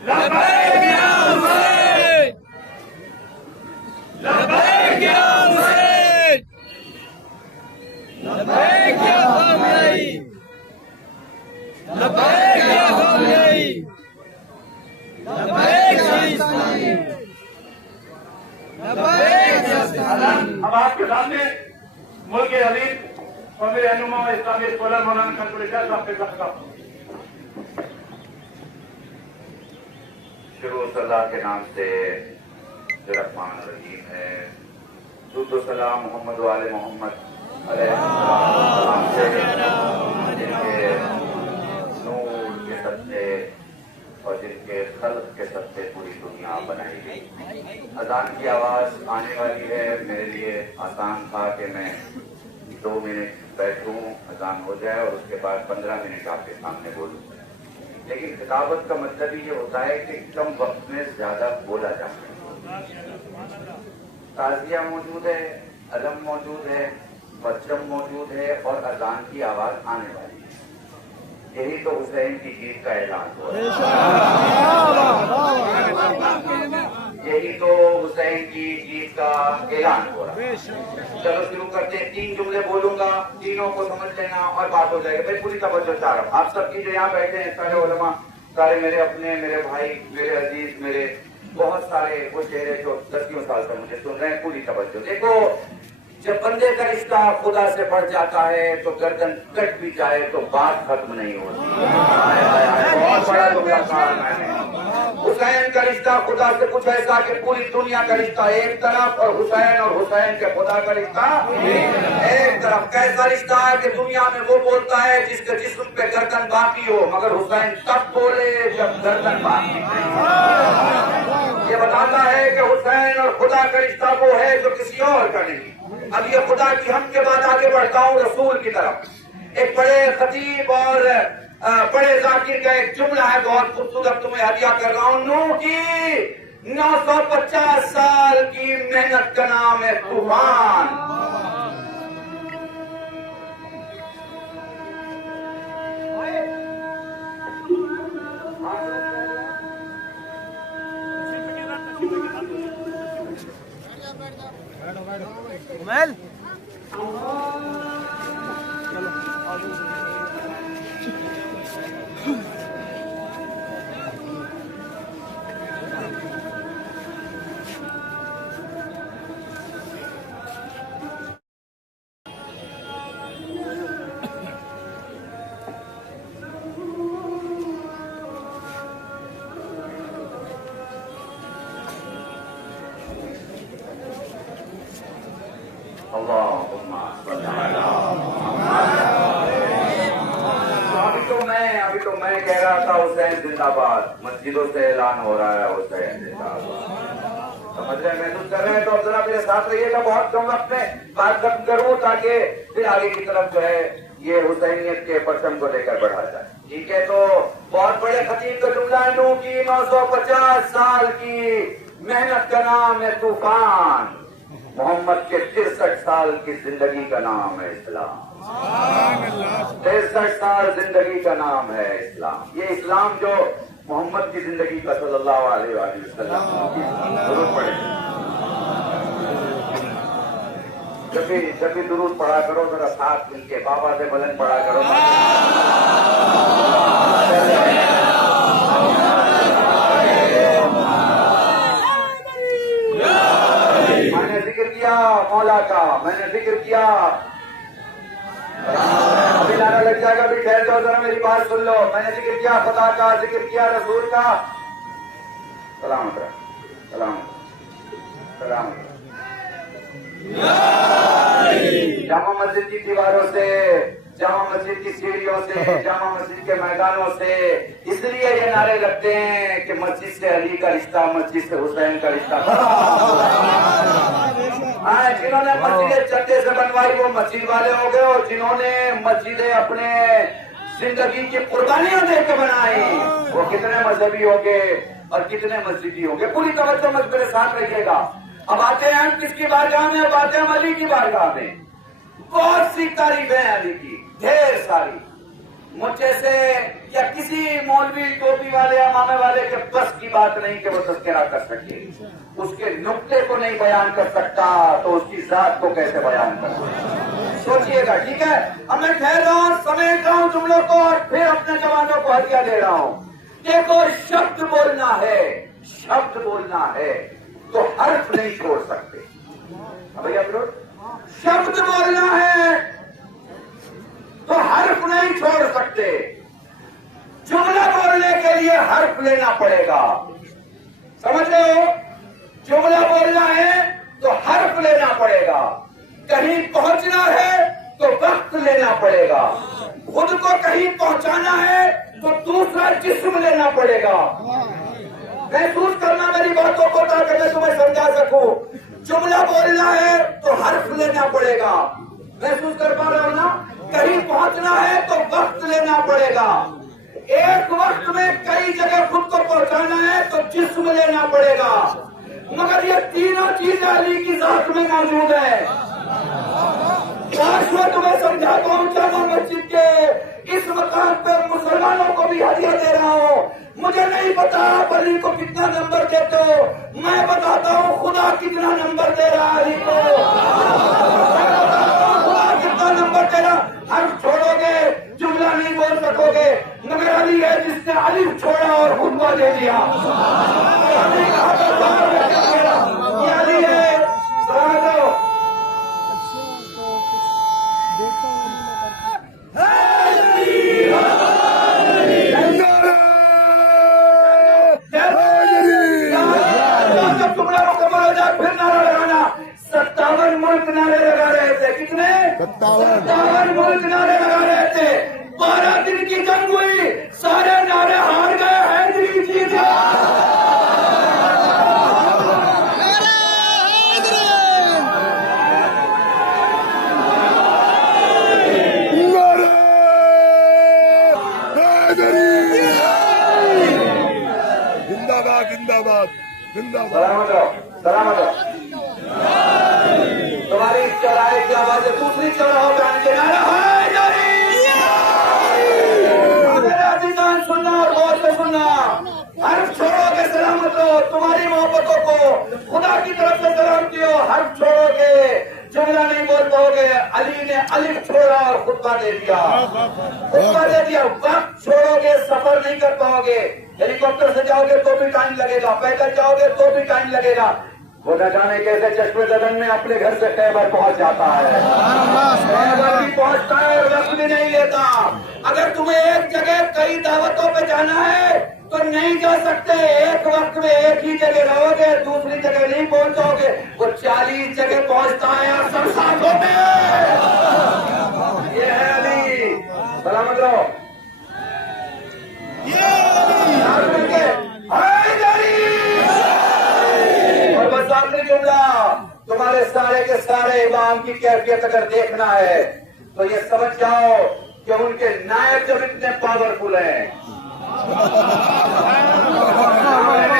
लब्बैक या हुसैन, लब्बैक या हुसैन, लब्बैक या खामनेई, लब्बैक या खामनेई, लब्बैक या इस्लामी, लब्बैक या इस्लामी। अब आपके सामने मुल्क अलीम और मेरे रहनुमा इस्लामी स्कॉलर मौलाना खलकुल इजाज साहब के साथ शुरू अल्लाह के नाम से जो रहमान रहीम है। दुरूद सलाम मोहम्मद वाले मोहम्मद अलैहिस्सलाम से जिनके नूर के सदक़े और जिनके खल्क़ के सदक़े पूरी दुनिया बनाई गई। अज़ान की आवाज़ आने वाली है। मेरे लिए आसान था कि मैं 2 मिनट बैठूं, अज़ान हो जाए और उसके बाद 15 मिनट आपके सामने बोलूं। लेकिन खिताबत का मतलब ही ये होता है कि कम वक्त में ज्यादा बोला जाता है। ताज़िया मौजूद है, अलम मौजूद है, परचम मौजूद है और अजान की आवाज आने वाली है। यही तो हुसैन की जीत का ऐलान हो रहा है। यही तो हुसैन की जीत का ऐलान हो रहा है। चलो शुरू करते हैं। 3 जुमले बोलूंगा, तीनों को समझ लेना और बात हो जाएगी। भाई पूरी तवज्जो चाह रहा हूं आप सबकी जो यहाँ बैठे हैं, सारे उलमा, सारे मेरे अपने, मेरे भाई, मेरे अजीज, मेरे बहुत सारे वो चेहरे जो 10 साल से मुझे सुन रहे हैं। पूरी तवज्जो देखो, जब बंदे का रिश्ता खुदा से बढ़ जाता है तो गर्दन कट भी जाए तो बात खत्म नहीं होती। बहुत बड़ा जुमला कहा मैंने। हुसैन का रिश्ता खुदा से कुछ ऐसा कि पूरी दुनिया का रिश्ता एक तरफ और हुसैन के खुदा का रिश्ता एक तरफ। कैसा रिश्ता है कि दुनिया में वो बोलता है जिसके जिस्म पे गर्दन बाकी हो, मगर हुसैन तब बोले जब गर्दन बाकी। ये बताता है कि हुसैन और खुदा का रिश्ता वो है जो किसी और का नहीं। अब ये खुदा की हम के बाद आगे बढ़ता हूँ रसूल की तरफ। एक बड़े खतीब और बड़े जाकिर का एक जुमला है, बहुत खूबसूरत, तुम्हें हदिया कर रहा हूँ। नूह की 950 साल की मेहनत का नाम है तूफान। उमैल अभी तो मैं कह रहा था हुसैन जिंदाबाद, मस्जिदों से ऐलान हो रहा है हुसैन जिंदाबाद। समझ रहे महसूस कर रहे हैं तो अब जरा मेरे साथ रहिएगा। बहुत कम वक्त में बात खत्म करूं ताकि फिर आगे की तरफ जो है ये हुसैनियत के परचम को लेकर बढ़ा जाए। ठीक है, तो बहुत बड़े खतीब का जुमला है। नूह की 950 साल की मेहनत का नाम है तूफान। मोहम्मद के 63 साल की जिंदगी का नाम है इस्लाम। 63 साल जिंदगी का नाम है इस्लाम। ये इस्लाम जो मोहम्मद की जिंदगी का सल्लल्लाहु अलैहि वसल्लम दुरूद पढ़े। जब भी दुरूद पढ़ा करो जरा साथ मिलके बाबा से बुलंद पढ़ा करो। मैंने जिक्र किया मौला का, मैंने जिक्र किया। अभी नारा लग जाएगा, अभी ठहर जाओ जरा, मेरी बात सुन लो। मैंने जिक्र किया खुदा का, जिक्र किया रसूल का। सलामत सलामत सलामत। जामा मस्जिद की दीवारों से, जामा मस्जिद की सीढ़ियों से, जामा मस्जिद के मैदानों से इसलिए ये नारे लगते हैं कि मस्जिद से अली का रिश्ता, मस्जिद से हुसैन का रिश्ता। जिन्होंने मस्जिदें चट्टे से बनवाई वो मस्जिद वाले हो गए, और जिन्होंने मस्जिदें अपने जिंदगी की कुर्बानियां देकर बनाई वो कितने मजहबी होंगे और कितने मस्जिदी होंगे। पूरी तवज्जो मत मेरे साथ रखिएगा। अब आते हैं हम किसकी बारगाह में? अब आते हैं हम अली की बारगाह में। बहुत सी तारीफें हैं अली की, ढेर सारी। मुझे से या किसी मौलवी टोपी वाले या मामे वाले के बस की बात नहीं कि वो तस्करा कर सके। उसके नुक्ते को नहीं बयान कर सकता तो उसकी जात को कैसे बयान कर सकता? सोचिएगा, ठीक है। अब मैं कह रहा हूं, समेट रहा हूं जुमलों को और फिर अपने जवानों को हदिया दे रहा हूं। देखो, शब्द बोलना है, शब्द बोलना है तो हर्फ नहीं छोड़ सकते। भैया शब्द बोलना है तो हर्फ नहीं छोड़ सकते। जुमला बोलने के लिए हर्फ लेना पड़ेगा, समझ रहे हो? जुमला बोलना है तो हर्फ लेना पड़ेगा। कहीं पहुंचना है तो वक्त लेना पड़ेगा। खुद को कहीं पहुंचाना है तो दूसरा जिस्म लेना पड़ेगा। महसूस करना मेरी बातों को ताकि मैं तुम्हें समझा सकूं। जुमला बोलना है तो हर्फ लेना पड़ेगा। महसूस कर पा रहे हो ना? कहीं पहुंचना है तो वक्त लेना पड़ेगा। एक वक्त में कई जगह खुद को पहुंचाना है तो जिस्म लेना पड़ेगा। मगर ये तीनों चीजें अली की जात में मौजूद है। आज मैं तुम्हें समझाता हूँ, जामा मस्जिद के इस मकाम पर मुसलमानों को भी हदिया दे रहा हूँ। मुझे नहीं पता आप अली को कितना नंबर देते हो, मैं बताता हूँ खुदा कितना नंबर दे रहा है अली को। खुदा कितना नंबर दे रहा। हर्फ छोड़ोगे, जुमला नहीं बोल सकोगे, मगर अली है जिसने अलिफ छोड़ा और खुतबा दे दिया। ये अली है। फिर नारा लगाना। 57 मुल्क नारे लगा रहे थे। कितने? 57 मुल्क नारे लगा रहे थे। 12 दिन की जंग हुई, सारे नारे हार गए, हैदरी जीत गया। जिंदाबाद जिंदाबाद जिंदाबाद। सलामत रहो, सलामत रहो। तुम्हारी चौराहे की आवाज है, दूसरी चौराहों पे आने के नारा हैदरी। मेरा अजीजान सुनना और गौर से सुनना। हर्फ छोड़ोगे सलामत रहो। तुम्हारी मोहब्बतों को खुदा की तरफ से सलामती हो। हर्फ छोड़ोगे, जुमला नहीं बोल पाओगे। अली ने अलिफ छोड़ा और खुतबा दे दिया, खुतबा दे दिया। वक्त छोड़ोगे, सफर नहीं कर पाओगे। हेलीकॉप्टर से जाओगे तो भी टाइम लगेगा, पैदल जाओगे तो भी टाइम लगेगा। वो न जाने कैसे चश्मे ददन में अपने घर से खैबर पहुंच जाता है, खैबर भी पहुंचता है और वक्त भी नहीं लेता। अगर तुम्हें एक जगह कई दावतों पे जाना है तो नहीं जा सकते। एक वक्त में एक ही जगह रहोगे, दूसरी जगह नहीं पहुंचोगे। वो 40 जगह पहुंचता है और सब साथ होते हैं। ये है अली। सलामत रहो। और बस आखिरी जुमला, तुम्हारे सारे के सारे इमाम की कैफियत अगर देखना है तो ये समझ जाओ कि उनके नायब जब इतने पावरफुल हैं,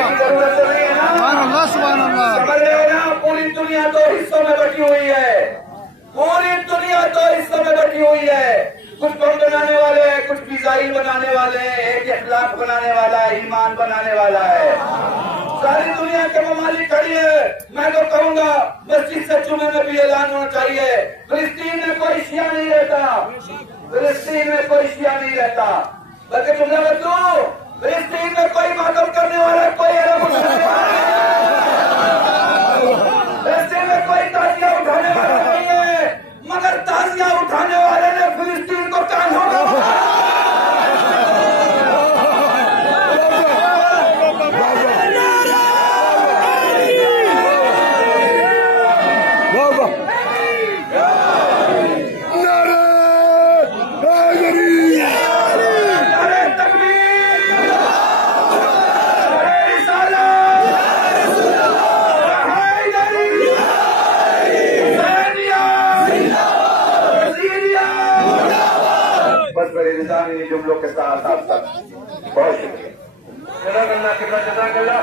की जरूरत तो नहीं है ना। समझ रहे हो ना? पूरी दुनिया 2 हिस्सों में बटी हुई है। पूरी दुनिया 2 हिस्सों में बटी हुई है। कुछ बम बनाने वाले हैं, कुछ मिसाइल बनाने वाले हैं, एक इखलाक बनाने वाला है, ईमान बनाने वाला है। सारी दुनिया के ममालिक खड़ी है। मैं तो कहूंगा मस्जिद से जुमे में भी ऐलान होना चाहिए, फिलिस्तीन में कोई शिया नहीं रहता, फिलिस्तीन में कोई शिया नहीं रहता। बल्कि जुमला बदलो, फिलिस्तीन में कोई मातम करने वाला, कोई अरब उठाने वाला, फिलिस्तीन में कोई ताजिया उठाने वाला नहीं है, मगर ताजिया उठाने वाले ने फिलिस्तीन को कानों में जुमलों के साथ आप सब बहुत शुक्रिया। जज़ाकल्लाह।